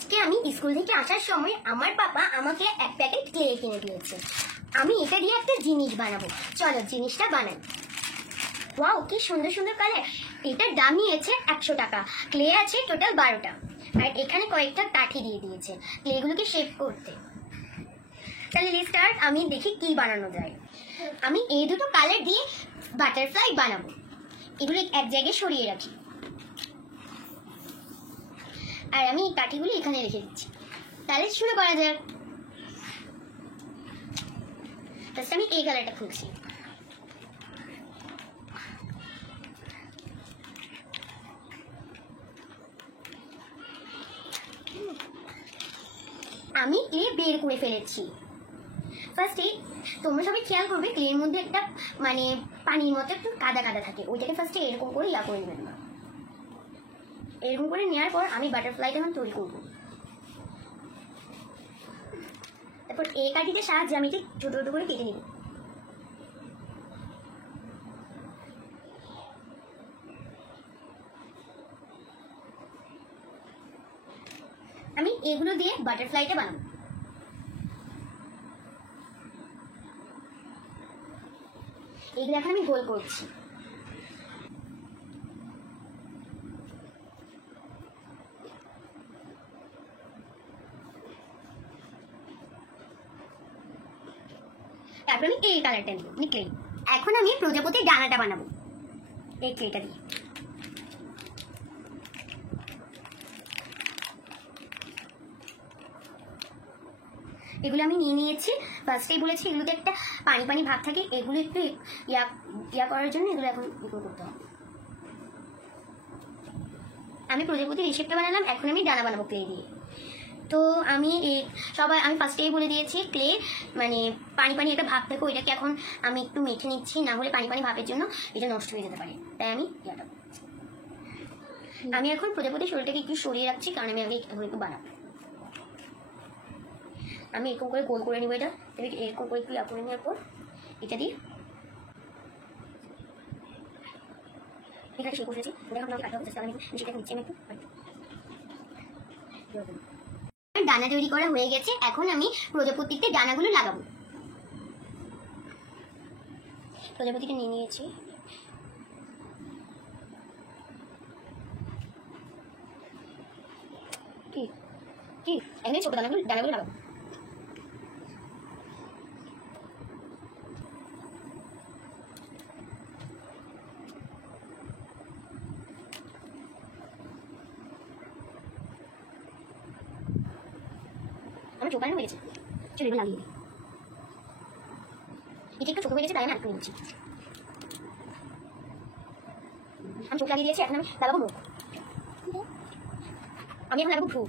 আজকে আমি স্কুল থেকে আসার সময় আমার পাপা আমাকে এক প্যাকেট ক্লে কিনে দিয়েছে। আমি এটা দিয়ে একটা জিনিস বানাবো। চলো জিনিসটা বানাই। ওয়াও, কি সুন্দর সুন্দর কালার। এটার দাম নিয়েছে 100 টাকা। ক্লে আছে টোটাল 12টা, আর এখানে কয়েকটা কাঠি দিয়ে দিয়েছে ক্লেগুলোকে শেপ করতে। তাহলে স্টার্ট, আমি দেখি কি বানানো যায়। আমি এই দুটো কালার দিয়ে বাটারফ্লাই বানাবো। এগুলো এক জায়গায় সরিয়ে রাখি, আর আমি এই কাঠিগুলো এখানে রেখে দিচ্ছি। তাহলে শুরু করা যাক। ফার্স্ট আমি এই কালারটা খুলছি। আমি ক্লে বের করে ফেলেছি। ফার্স্টে তোমরা সবাই খেয়াল করবে, ক্লের মধ্যে একটা মানে পানির মতো একটু কাদা কাদা থাকে, ওইটাকে ফার্স্টে এরকম করে করে নেবেন না। এরকম করে নেওয়ার পর আমি বাটারফ্লাইটা এখন তৈরি করবো। তারপর এই কাঠিতে সাহায্যে আমি ছোট ছোট করে কেটে নিব। আমি এগুলো দিয়ে বাটারফ্লাইটা বানাবো। এগুলো এখন আমি গোল করছি। তারপর আমি এই কালারটা নিব, ক্লে। এখন আমি প্রজাপতির ডানাটা বানাবো এই ক্লেটা দিয়ে। এগুলো আমি নিয়ে নিয়েছি। ফার্স্টেই বলেছি এগুলোতে একটা পানি পানি ভাব থাকে, এগুলো একটু ইয়া করার জন্য এগুলো এখন করতে হবে। আমি প্রজাপতির এই শেপটা বানালাম, এখন আমি ডানা বানাবো ক্লে দিয়ে। তো আমি আমি ফার্স্টেই বলে দিয়েছি ক্লে মানে পানি পানি একটা ভাব থাকে, ওইটাকে এখন আমি একটু মেখে নিচ্ছি, না হলে পানি পানি ভাবের জন্য এটা নষ্ট হয়ে যেতে পারে। তাই আমি এখন প্রজাপতির শরীরটাকে একটু সরিয়ে রাখছি, কারণ আমি আগে একটু বানাবো। আমি এরকম করে গোল করে নিব। এটা এরকম করে একটু করে নেওয়ার পর এটা দিয়ে এখানে শেষ করেছি। এখন আমি কাটা হচ্ছে, আমি সেটা নিচ্ছি একটু। ডানা তৈরি করা হয়ে গেছে, এখন আমি প্রজাপতিতে ডানাগুলো লাগাবো। প্রজাপতিটা নিয়ে নিয়েছি। কি কি এখানে ছোট ডানাগুলো লাগাবো। আমার চোখ হয়ে গেছে, চলো এবার লাগিয়ে দিই। এটা একটু ছোট হয়ে গেছে, তাই আমি আটকে নিচ্ছি। আমি চোখ লাগিয়ে দিয়েছি, এখন আমি লাগাবো মুখ। আমি এখন লাগাবো ভ্রু।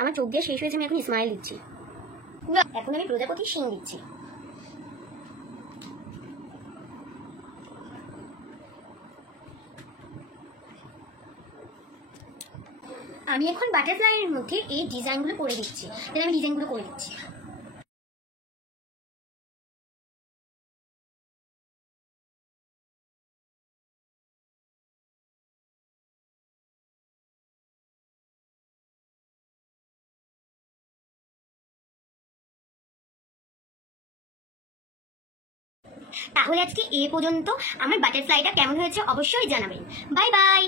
আমার চোখ দিয়ে শেষ হয়েছে, আমি এখন স্মাইল দিচ্ছি। এখন আমি প্রজাপতি শিং দিচ্ছি। আমি এখন বাটারফ্লাইয়ের মধ্যে এই ডিজাইনগুলো করে দিচ্ছি। তাহলে আমি ডিজাইনগুলো করে দিচ্ছি। তাহলে আজকে এই পর্যন্ত। আমার বাটারফ্লাইটা কেমন হয়েছে অবশ্যই জানাবেন। Bye bye.